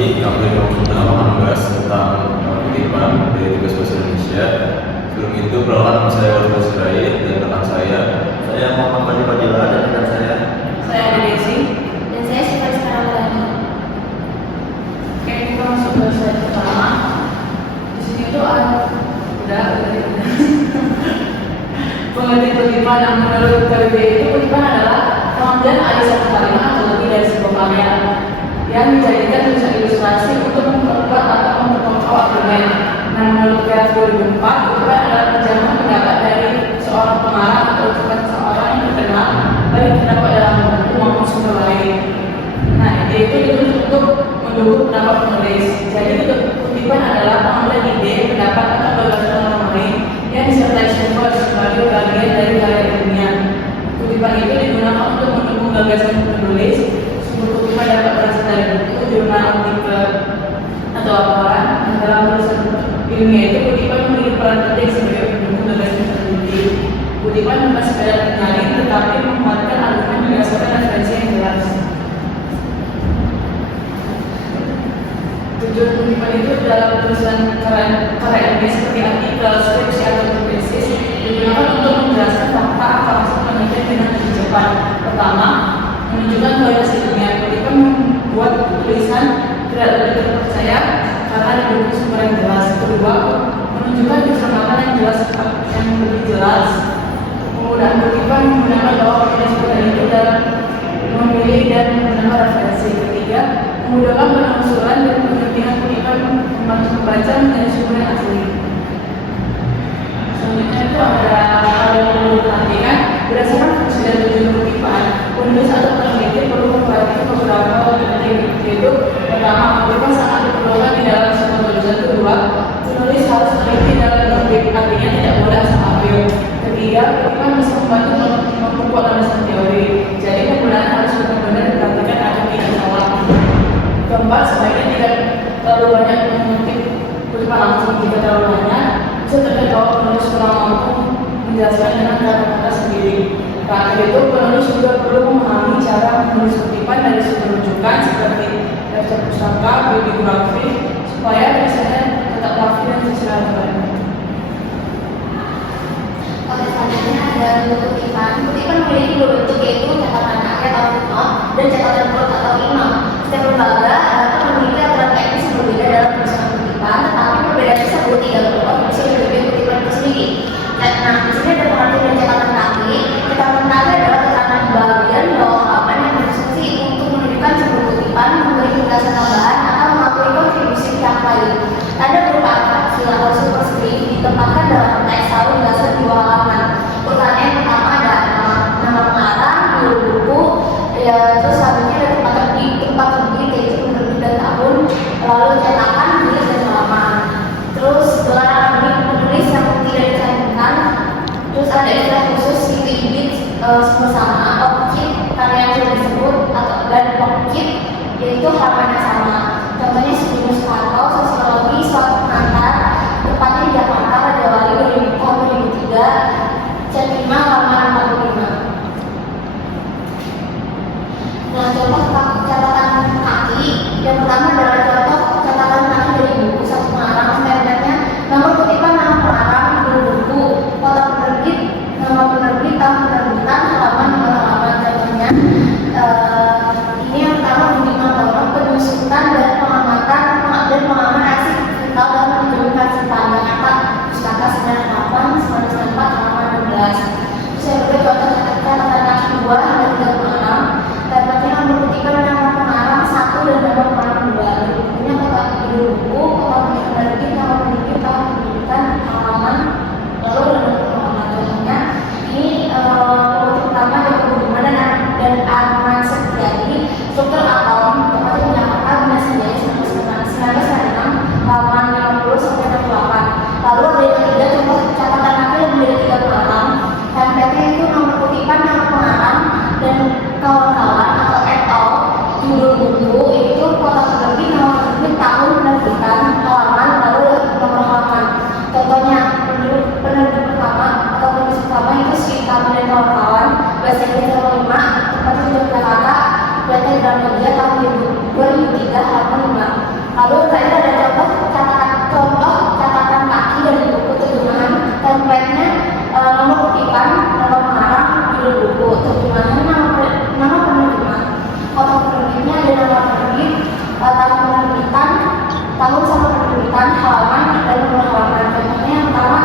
pagi kami akan membahas tentang kutipan dari tugas bahasa Indonesia. Sebelum itu perkenalkan nama saya Waldo Sirait dan rekan saya Muhammad Fadil Fadila dan rekan saya Desi, dan saya Sifat Sekarang. Oke, kita masuk ke slide pertama. Di sini tuh udah pengertian kutipan yang menurut KBBI itu kutipan adalah pengambilan alih satu kalimat atau lebih dari sebuah karya yang dijadikan tulisan ilustrasi untuk memperkuat atau memperkokoh argumen. Nah, menurut KF 2004, kutipan adalah pinjaman pendapat dari seorang pengarang atau ucapan seorang yang terkenal, baik terdapat dalam buku maupun sumber lain. Nah, yaitu ditulis untuk mendukung pendapat penulis. Jadi, kutipan adalah pengambilan ide, pendapat atau gagasan orang lain yang disertai sumber sebagai bagian dari karya ilmiah. Kutipan itu digunakan untuk mendukung gagasan penulis. Sumber kutipan dapat berasal dari buku, jurnal, artikel, atau laporan. Dalam tulisan ilmiah itu kutipan memiliki peran penting sebagai pendukung gagasan peneliti. Kutipan bukan sekedar penyaring, tetapi menguatkan argumen berdasarkan referensi yang jelas. Tujuan kutipan itu dalam tulisan karya ilmiah seperti artikel, skripsi, atau tesis digunakan untuk menjelaskan fakta atau hasil penelitian dengan lebih cepat. Pertama, menunjukkan kualitas ilmiah. Kutipan membuat tulisan tidak lebih terpercaya karena didukung sumber yang jelas. Kedua, menunjukkan kecerdasan yang jelas yang lebih jelas. Penggunaan kutipan menggunakan bahwa penulis itu dalam memilih dan menambah referensi. Ketiga, memudahkan penelusuran dan pengertian kutipan membantu membaca menjadi sumber yang asli. Selanjutnya itu ada hal yang perlu diperhatikan berdasarkan fungsi dan tujuan kutipan. Penulis atau peneliti perlu memperhatikan beberapa penting, yaitu pertama, kutipan sangat diperlukan di dalam sebuah tulisan. Kedua, penulis harus teliti dalam menulis, artinya tidak boleh asal ambil. Ketiga, kutipan bisa membantu memperkuat landasan teori. Jadi penggunaan harus benar-benar diperhatikan agar tidak salah. Keempat, sebaiknya tidak terlalu banyak mengutip kutipan langsung. Jika terlalu banyak, bisa terjadi bahwa penulis kurang mampu menjelaskan dengan kata-kata sendiri. Terakhir itu, penulis juga perlu memahami cara menulis kutipan dari sumber rujukan seperti daftar pustaka, bibliografi, supaya tulisannya tetap rapi dan sesuai dengan. Selanjutnya ada bentuk kutipan. Kutipan memiliki dua bentuk, yaitu catatan kaki atau footnote dan catatan perut atau imam. Setiap lembaga akan memiliki aturan teknis yang berbeda dalam penulisan kutipan, tetapi perbedaan tersebut tidak berubah fungsi dari kutipan itu sendiri. Nah, di sini ada pengertian dari catatan kaki. Catatan kaki adalah keterangan bagian bawah halaman yang berfungsi untuk menunjukkan sebuah kutipan, memberi penjelasan tambahan atau mengakui kontribusi pihak lain. Ada berupa aksila atau superscript ditempatkan dalam teks lalu dijelaskan di bawah halaman. Urutannya yang pertama ada nama pengarang, judul buku, terus selanjutnya ada tempat terbit, yaitu penerbit dan tahun, lalu cetakan, judul dan halaman. Terus gelar penulis yang tidak dicantumkan. Terus ada istilah khusus ibit bersama objek karya yang sudah disebut dan objek yaitu halaman yang sama. Contohnya Spinus Karto, sosiologi, suatu pengantar, tepatnya di Jakarta, Raja Wali 2003, chat 5, halaman 45. Nah, contoh catatan kaki yang pertama adalah contoh catatan kaki dari buku satu pengarang. Standarnya nomor kutipan nama pengarang, judul buku, kota penerbit, nama penerbit, tahun penerbitan, halaman, nomor halaman. Contohnya ini yang pertama Budiman Tono, penyusutan dan pengamatan dan pengaman aksi vital dan menunjukkan sepanjang kata pustaka 98 halaman 16. Saya beri contoh catatan kaki 2 dan 36. Tempatnya nomor kutipan nama pengarang 1 dan nama pengarang 2. Bukunya kota judul buku, kota penerbit, nama penerbit, tahun penerbitan, halaman, lalu nomor halaman. Contohnya ini pembentuk pertama yang Budiman dan Arman Setiadi, struktur atom, tempatnya di Jakarta, Bina Senjaya 1996, halaman 50 sampai 68. Lalu ada yang ketiga, contoh catatan kaki lebih dari 3 pengarang. Tempatnya itu nomor kutipan nama pengarang dan kawan-kawan atau et al. Judul buku itu kota penerbit, nama penerbit, tahun penerbitan, halaman, lalu nomor halaman. Contohnya penerbit pertama atau penulis pertama itu Sri Kami dan kawan-kawan, bahasa Inggris 5, tempatnya di Jakarta, PT Gramedia tahun 2003 halaman 5. Lalu tadi ada contoh catatan kaki dari buku terjemahan template-nya, nomor kutipan, nomor pengarang, judul buku, terjemahan, nama penerjemah, foto penerbitnya, ada nama penerbit, tahun penerbitan, tahun sama penerbitan, halaman, dan nomor halaman. Contohnya yang pertama,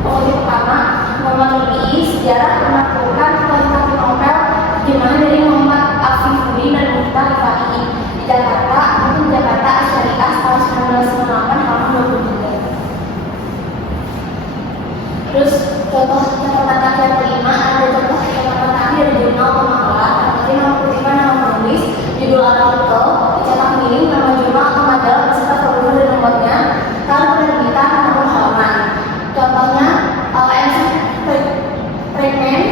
pokoknya pertama, Muhammad Nabi, sejarah penaklukan kualitatif novel, terjemahan dari Muhammad Afifuddin dan Mukhtar Fahmi, di Jakarta, Syariah, tahun 1998, halaman 23. Terus contoh catatan kaki yang kelima, ada contoh catatan kaki dari jurnal atau makalah, seperti nama kutipan, nama penulis, judul artikel, dicetak miring, nama jurnal atau majalah beserta volume dan nomornya, tahun penerbitan, nomor halaman. Contohnya Pregnant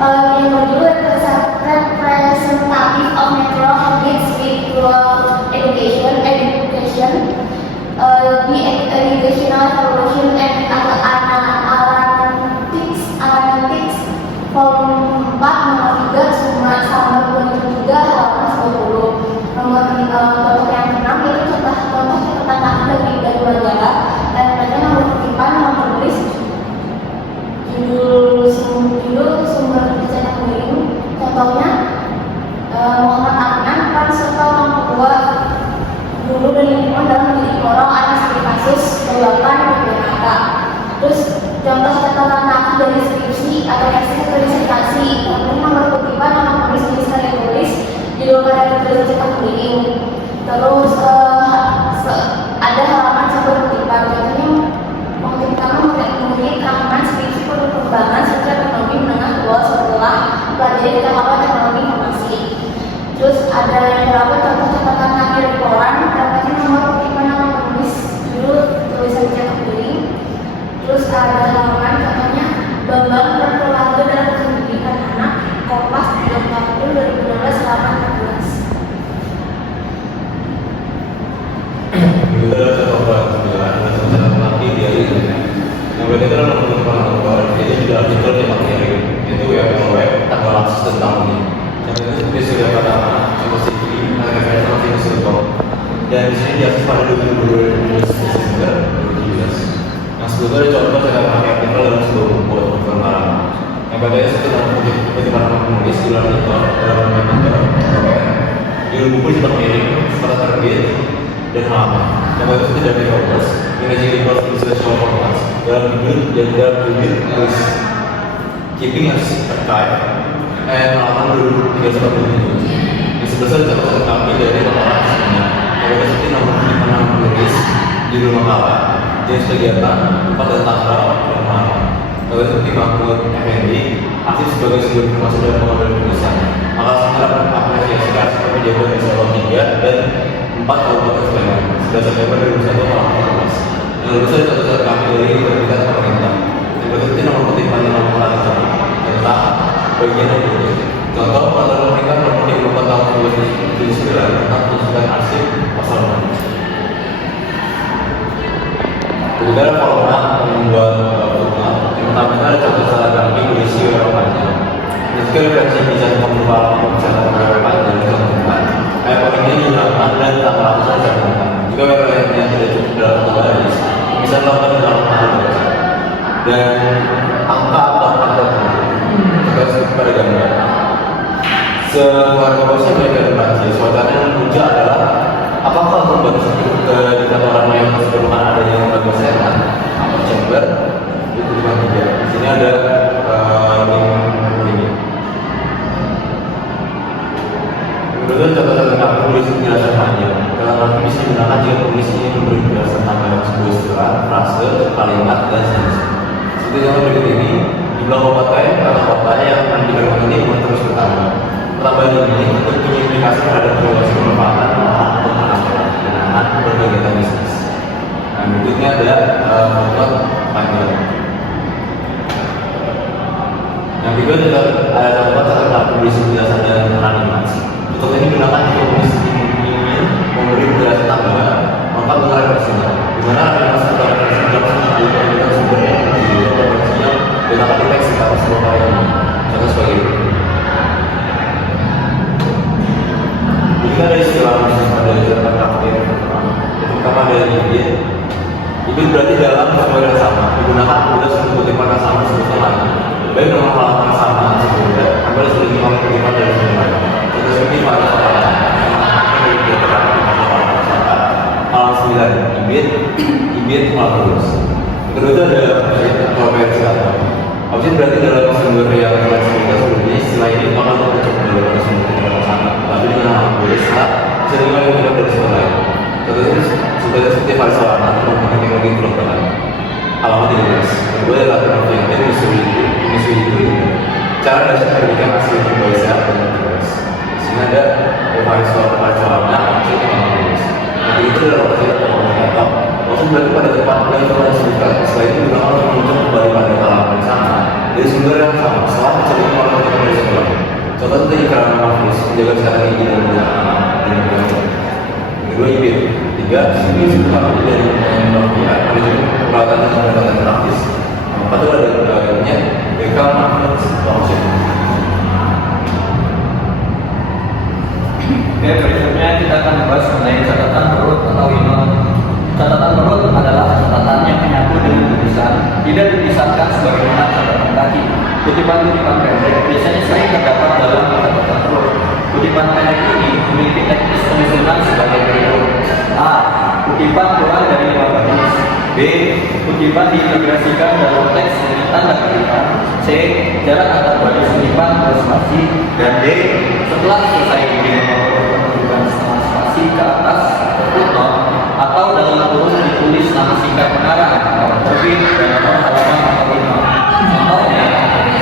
yang berjudul Representative of Natural Habits Spiritual Education, the Educational Evolution and Analytics, volume 4, nomor 3, Summa Samar 2003, halaman 10. Nomor contoh yang ke-6 itu contoh catatan kaki dari majalah, dan majalah nomor kutipan, nomor penulis, judul sumber dicetak miring. Contohnya Muhammad Adnan, peran serta orang tua guru dan lingkungan dalam mendidik moral anak studi kasus keluarkan Yogyakarta. Terus contoh catatan kaki dari skripsi atau esai atau disertasi, contohnya nomor kutipan, nama penulis, tulis karya tulis, judul karya tulis cetak miring. Terus ada halaman sumber kutipan, contohnya mungkin pertama mengikuti rangkuman skripsi perkembangan sosial ekonomi menengah tua setelah pelajari tentang apa teknologi informasi. Terus ada yang berapa contoh catatan kaki dari koran, contohnya nomor kutipan, nama penulis, judul, tulisan cetak miring. Terus ada halaman contohnya Bambang Berkeluarga dalam Pendidikan Anak, Kompas 30 April 2016, halaman 14. Kita ada catatan lagi dari yang berbeda dengan nomor itu juga artikel di materi itu yang web tanggal akses tentang ini. Yang itu seperti sudah pada CCTV, referensi Instruktur, dan di sini diakses pada 2012 Desember 2017. Yang sebelumnya ada contoh catatan kaki artikel dalam sebuah buku atau pengarang. Yang bedanya satu nama kutipan nama penulis, judul artikel dalam judul buku cetak miring, kata terbit, dan halaman. Yang itu tidak difokus, Managing Record Intellectual Formats dalam judul tulis Keeping Us Archive and halaman 2037. Yang sebesar catatan kami dari pengarang aslinya. Yang itu seperti nomor kutipan nama penulis, judul makalah, jenis kegiatan, tempat dan tanggal, dan halaman. Yang itu seperti Mahmud Effendi, aktif sebagai sumber informasi dan pengambil tulisan. Maka sekarang mengapresiasi karya seperti Jawa Insyaallah 3 dan 4 Kabupaten Sleman, 11 September 2001 halaman 14. Yang lulus dari catatan kami dari terbitan pemerintah. Yang berikutnya nomor kutipan dan nomor pelajaran tentang bagian yang berikut. Contoh peraturan pemerintah nomor 34 tahun 2009 tentang penuntutan arsip pasal 6. Kemudian format membuat format. Yang pertama ada contoh catatan kami berisi beberapa panjang. Meski referensi bisa membuat catatan beberapa panjang dan contohkan. Ini digunakan dan tak langsung catatan. Jika referensinya tidak cukup dalam satu baris, bisa dilakukan dalam hal baca. Dan angka atau kata terkait pada gambar. Sebuah bagusnya baik dan baca. Suasana yang puncak adalah apakah membuat indikatoran yang diperlukan adanya lembaga kesehatan atau chamber itu juga. Di sini ada ini. Kemudian catatan tentang penulis penjelasan panjang. Catatan bisa digunakan jika penulis ingin memberi penjelasan tentang sebuah istilah, frase, kalimat, dan seterusnya. Seperti contoh berikut ini, jumlah kabupaten atau kota yang akan diberikan ini terus bertambah. Pertambahan ini untuk punya implikasi terhadap progresi pemanfaatan lahan untuk penanganan berbagai bisnis. Nah, berikutnya ada membuat panjang. Yang kedua ada catatan penulis penjelasan dan animasi. Untuk ini gunakan jika penulis ingin memberi penjelasan tambahan, maka mengenai versinya. Di mana animasi atau referensi dapat menjadikan sumber yang referensinya dapat teks di atas sebuah karya ini. Contoh sebagai ini Jika ada istilah khusus pada jabatan terakhir, terutama dari ibid, ibid berarti dalam sumber yang sama digunakan bila suatu kutipan yang sama sebutnya lain. Baik dengan hal yang sama sebutnya, ambil sedikit oleh kutipan dari sumber lain. Contoh seperti pada hal 9 ibid malah terus. Kedua itu ada konversi atau objek berarti dalam sumber yang telah disebutkan sebelumnya istilah ini maka untuk menggunakan sumber yang sama tapi dengan hal boleh saat sering menggunakan dari sumber lain. Contohnya seperti falsafah atau teknologi kedokteran. Halaman 13. Kedua adalah teknologi yang menyusui itu cara dasar pendidikan asli Indonesia dan tugas. Sini ada falsafahnya objek yang menulis. Nanti itu adalah objek komunikator. Maksud berarti pada depan yang telah disebutkan. Setelah itu digunakan untuk muncul kembali pada halaman yang sama dari sumber yang sama. Setelah mencari orang dari sumber lain. Contoh itu iklan mahfuz menjaga kesehatan gigi dan benar. Kedua ibid. 3. Ini sudah dari teknologi ada juga peralatan dan pendekatan praktis. 4 itu ada bentuknya iklan mahfuz function. Oke, berikutnya kita akan membahas mengenai catatan perut atau inot. Catatan perut adalah catatan yang menyatu dengan tulisan, tidak dipisahkan sebagaimana catatan kaki. Kutipan-kutipan pendek biasanya sering terdapat dalam catatan perut. Kutipan pendek ini memiliki teknis penyusunan sebagai berikut: A. Kutipan kurang dari 5 baris. B. Kutipan diintegrasikan dalam teks dengan tanda kutipan. C. Jarak antar baris kutipan plus spasi. Dan D. Setelah selesai dengan kutipan setengah spasi ke atas atau footnote atau dalam kurung ditulis nama singkat pengarang, nomor terbit, dan nomor halaman atau inot. Contohnya,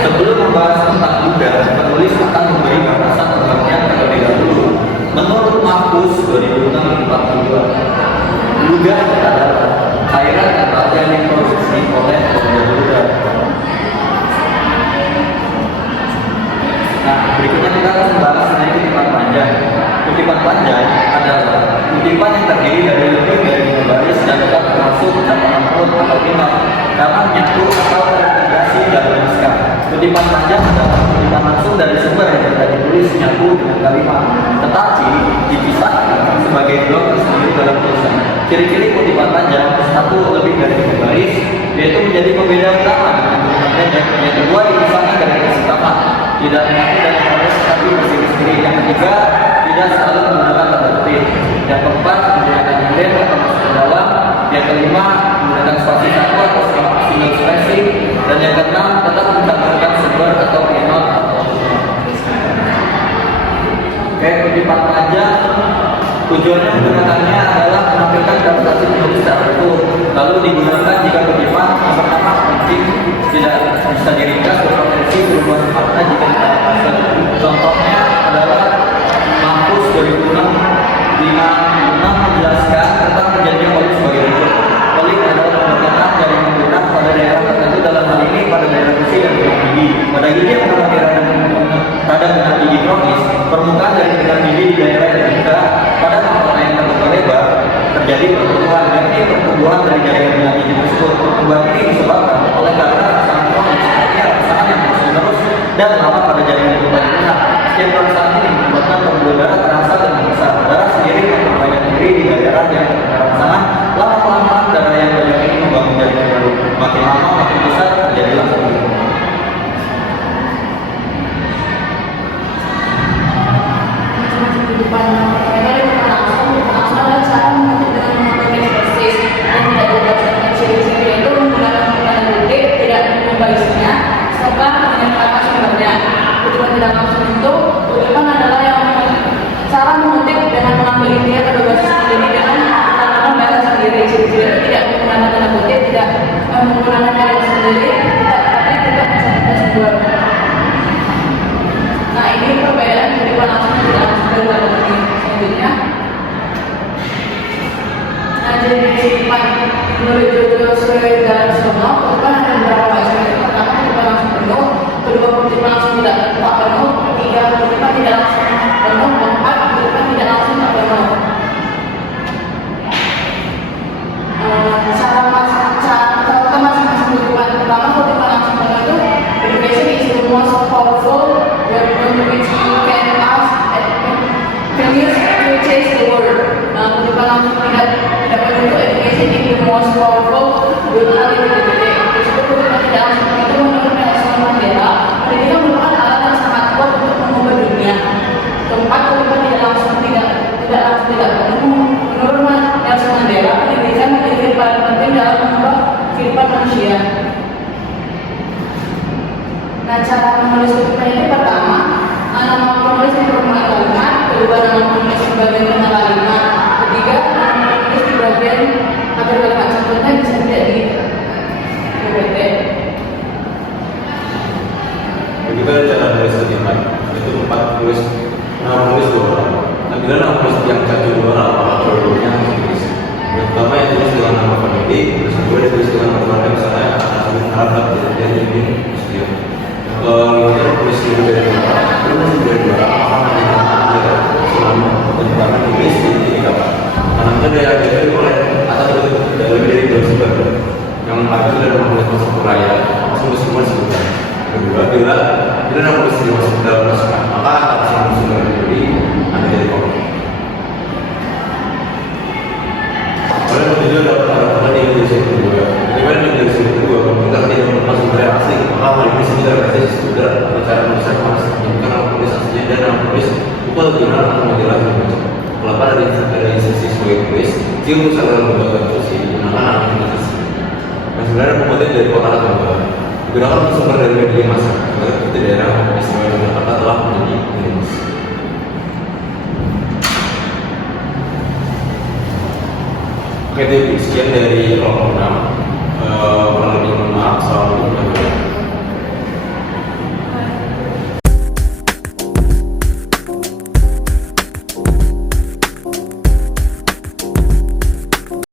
sebelum membahas tentang Buddha, penulis akan memberi batasan pengertian terlebih dahulu. Menurut Mahfuz 2006-42, Buddha adalah cairan atau yang diproduksi oleh Buddha. Nah, berikutnya kita akan membahas mengenai kutipan panjang. Kutipan panjang adalah kutipan yang terdiri dari lebih dari 5 baris dan tetap termasuk catatan perut atau inot karena menyatu atau terintegrasi dalam naskah. Kutipan panjang adalah kutipan langsung dari sumber yang tidak ditulis menyatu dengan kalimat, tetapi dipisahkan sebagai blok tersendiri dalam tulisan. Ciri-ciri kutipan panjang: 1. Lebih dari 5 baris, yaitu menjadi pembeda utama dengan kutipan pendek. Yang kedua, dipisahkan dari baris utama, tidak menyatu dan baris tapi bersih-bersih. Yang ketiga, tidak selalu menggunakan tanda kutip. Yang keempat, menggunakan indent atau masuk ke dalam. Yang kelima, menggunakan spasi satu atau single spacing. Dan yang keenam, tetap menambahkan sumber atau inot atau Oke, kutipan panjang tujuannya menggunakannya adalah menampilkan adaptasi penulis secara utuh. Lalu digunakan jika kutipan yang pertama penting tidak bisa diringkas berpotensi perubahan makna jika ditambahkan. Contohnya adalah Mahfuz 2006 menjelaskan tentang perjanjian polik sebagai berikut. Polik adalah pembentukan dari menggunakan pada daerah tertentu, dalam hal ini pada daerah gusi dan benang gigi. Pada gigi yang mengalami pada benang gigi kronis, permukaan dari benang gigi di daerah yang berbeda pada mahkota yang terbuka lebar terjadi pertumbuhan. Berarti pertumbuhan dari daerah benang gigi tersebut. Pertumbuhan ini disebabkan oleh karena rangsangan kronis, artinya rangsangan yang terus-menerus dan lama pada jaringan kehidupan benang. Setiap rangsangan ini menyebabkan pembuluh darah terangsang dan membesar. Darah sendiri memperbanyak diri di daerah yang terkena rangsangan. Lama-kelamaan darah yang banyak ini membangun jaringan baru. Makin lama makin besar terjadilah pembuluh. Kutipan langsung adalah cara mengetik dengan menggunakan persis dan tidak berdasarkan ciri-ciri, yaitu menggunakan tanda kutip, tidak membarisnya, serta menyertakan sumbernya. Kutipan tidak langsung itu, kutipan adalah yang cara mengetik dengan mengambil intinya pada bahasa sendiri dengan tatanan bahasa sendiri. Ciri-ciri tidak menggunakan tanda kutip, tidak menggunakan garis sendiri, tapi tidak mencatat sumber. Nah, ini perbedaan kutipan langsung tidak langsung dari tanda kutip. Selanjutnya, nah, jadi kutipan menurut Joshua Darsono, kutipan ada beberapa macam. Pertama, kutipan langsung penuh. Kedua, kutipan langsung tidak penuh. Ketiga, kutipan tidak langsung penuh. Keempat, kutipan tidak langsung tak penuh. Cara masing-masing kutipan. Pertama, kutipan langsung penuh itu education is the most powerful weapon which you can use langsung tidak bentuk education in the most powerful brutal activity. Tersebut kutipan tidak langsung itu menurut Nelson Mandela, pendidikan merupakan alat yang sangat kuat untuk mengubah dunia. Keempat, kutipan tidak langsung menurut Nelson Mandela, pendidikan menjadi paling penting dalam mengubah kehidupan manusia. Nah, cara menulis kutipan ini pertama, nama penulis di permulaan kalimat, kedua nama penulis di bagian tengah kalimat, ketiga nama penulis di bagian agar kalimat sempurna bisa tidak di PPT. Begitu ada cara menulis kutipan, itu 4 tulis nama penulis 2 orang. Nah, bila nama penulis yang satu 2 orang, maka dua-duanya harus ditulis. Yang pertama yang tulis dengan nama pemilik, terus kedua ditulis dengan nama keluarga, misalnya anak harapan dan jadi muslim. Kalau kita tulis dulu dari dua, belum dari dua, apa namanya selama pertama tulis ini apa? Karena ada yang boleh atau lebih dari 2 sumber. Yang pertama sudah menulis masuk ke raya, sumber sebutan. Kedua, bila nama tulis masuk ke dalam naskah, maka akan sumber jadi ada dari komik. Oleh tujuan dapat harapan di Indonesia kedua. Bagaimana di Indonesia kedua? Kita tidak masuk dari asli, maka hal ini sudah berarti sudah cara menulis mas. Bukan nama tulis aslinya dan nama tulis bukan gimana atau menjelaskan baca. Kenapa ada instansi sebagai tulis? Jika usaha dalam lembaga tulis digunakan nama tulis. Nah, sebenarnya pembuatan dari kota atau lembaga digunakan sumber dari media massa. Sebagai di daerah istimewa Yogyakarta telah menjadi Indonesia. Oke, itu sekian dari kelompok 6. Kurang lebih mohon maaf. Assalamualaikum warahmatullahi wabarakatuh.